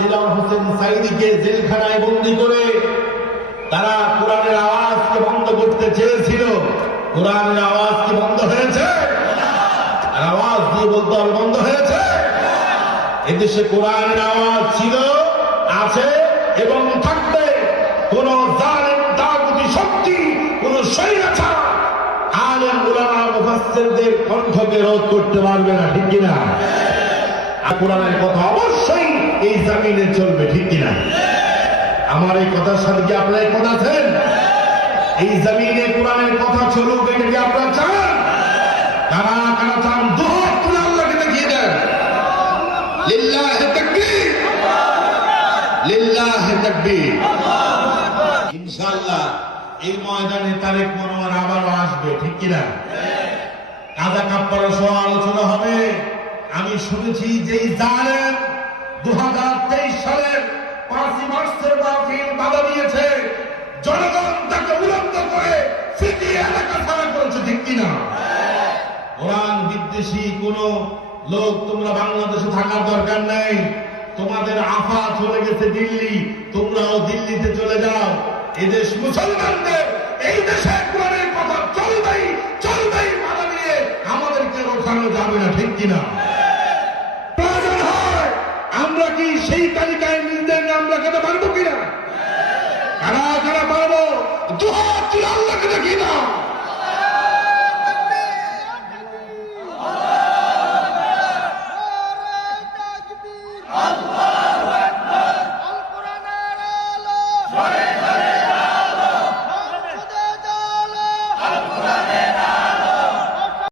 দিলাম হোসেন সাইদিকে জেলখানায় বন্দি করে তারা কোরআনের আওয়াজকে বন্ধ করতে চেয়েছিল। কোরআনের আওয়াজ কি বন্ধ হয়েছে? আর আওয়াজ দিয়ে বলতে হবে বন্ধ হয়েছে? এদেশে কোরআনের আওয়াজ ছিল, আছে এবং থাকবে। কোন দাগুতি শক্তি, কোন স্বৈরাচার আলেম উলামা মুফাসসিরদের কণ্ঠকে রোধ করতে পারবে না, ঠিক কিনা? কোরআনের কথা অবশ্যই এই জমিনে চলবে, ঠিক কিনা? আমার এই কথার সাথে কি আপনারা একমত আছেন? এই জমিনে কোরআনের কথা চলুক এটা কি আপনারা চান? কারা কারা চান? তুলে এই ময়দানে তারেক মনোয়ার আবারও আসবে, ঠিক কিনা? আমি শুনেছি জালেম দু হাজার তেইশ সালের পাঁচই মার্চের মাহফিল বাধা দিয়েছে। জনগণ তাকে উলঙ্গ করে সিটি এলাকা ছাড়া করেছে, ঠিক কিনা? কোরআন বিদ্বেষী কোন লোক তোমরা বাংলাদেশে থাকার দরকার নেই। তোমাদের আফা চলে গেছে দিল্লি, তোমরাও দিল্লিতে চলে যাও। এদেশ মুসলমানদের এই দেশে কোরআনের কথা চলবেই চলবেই বাধা দিয়ে আমাদেরকে রোখানো যাবে না, ঠিক কিনা? আমরা কি সেই তালিকায় নিজেদের নাম রাখাতে পারব কিনা? কারা কারা পারব? দুহাত তুলে দেখি